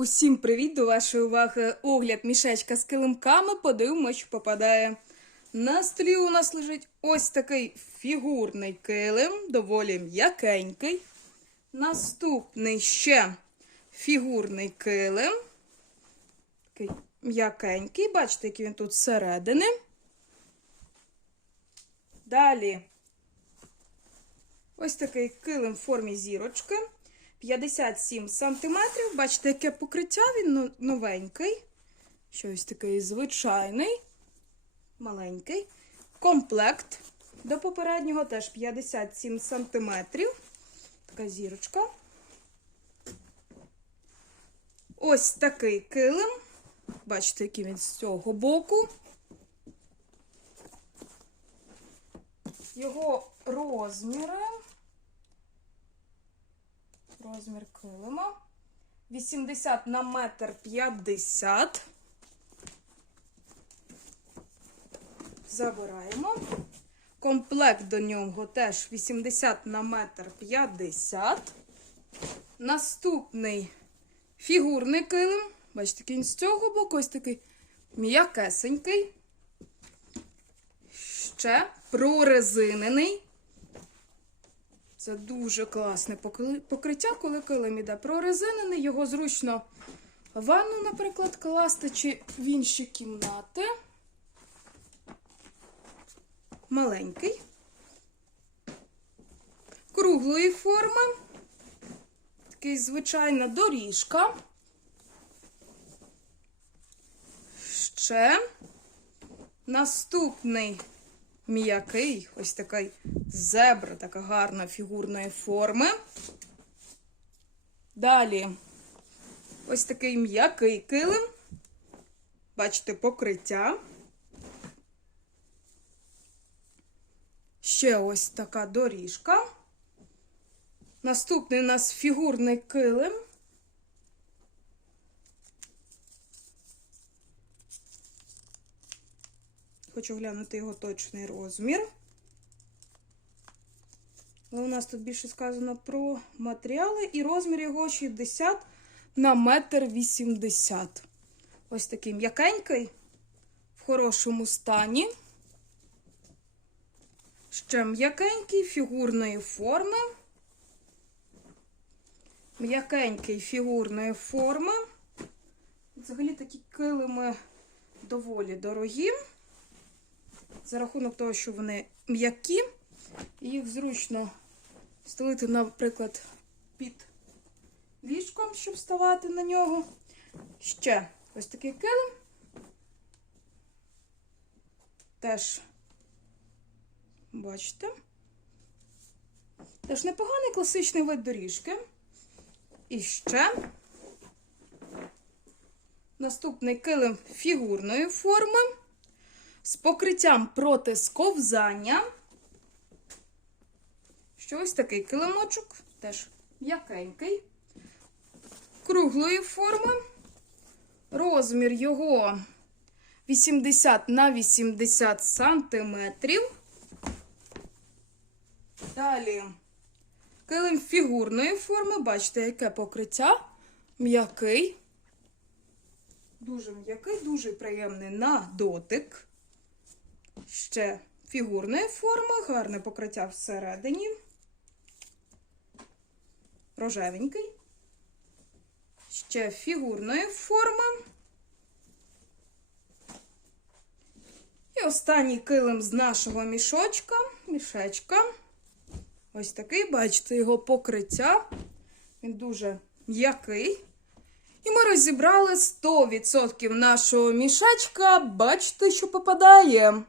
Усім привіт! До вашої уваги огляд мішечка з килимками. Подивимось, що попадає. На столі у нас лежить ось такий фігурний килим, доволі м'якенький. Наступний ще фігурний килим. Такий м'якенький. Бачите, який він тут зсередини. Далі ось такий килим в формі зірочки. 57 сантиметрів. Бачите, яке покриття, він но- новенький. Щось такий звичайний, маленький. Комплект до попереднього теж 57 сантиметрів. Така зірочка. Ось такий килим. Бачите, який він з цього боку. Його розміри. Розмір килима. 80 на метр 50. Забираємо. Комплект до нього теж 80 на метр 50. Наступний фігурний килим. Бачите, він з цього боку ось такий м'якесенький. Ще прорезинений. Це дуже класне покриття, коли килим іде прорезинений. Його зручно в ванну, наприклад, класти чи в інші кімнати. Маленький. Круглої форми. Такий звичайна доріжка. Ще наступний м'який, ось такий зебра, така гарна фігурної форми. Далі ось такий м'який килим. Бачите, покриття. Ще ось така доріжка. Наступний у нас фігурний килим. Хочу глянути його точний розмір. Але у нас тут більше сказано про матеріали і розмір його 60 на метр 80. Ось такий м'якенький, в хорошому стані. Ще м'якенький фігурної форми. М'якенький фігурної форми. Взагалі такі килими доволі дорогі. За рахунок того, що вони м'які, їх зручно стелити, наприклад, під ліжком, щоб вставати на нього. Ще ось такий килим. Теж, бачите, теж непоганий класичний вид доріжки. І ще наступний килим фігурної форми з покриттям проти сковзання. Що ось такий килимочок, теж м'якенький, круглої форми. Розмір його 80 на 80 сантиметрів. Далі килим фігурної форми. Бачите, яке покриття. М'який. Дуже м'який, дуже приємний на дотик. Ще фігурної форми, гарне покриття всередині. Рожевенький. Ще фігурної форми. І останній килим з нашого мішочка. Мішечка. Ось такий, бачите, його покриття. Він дуже м'який. І ми розібрали 100% нашого мішечка. Бачите, що попадає.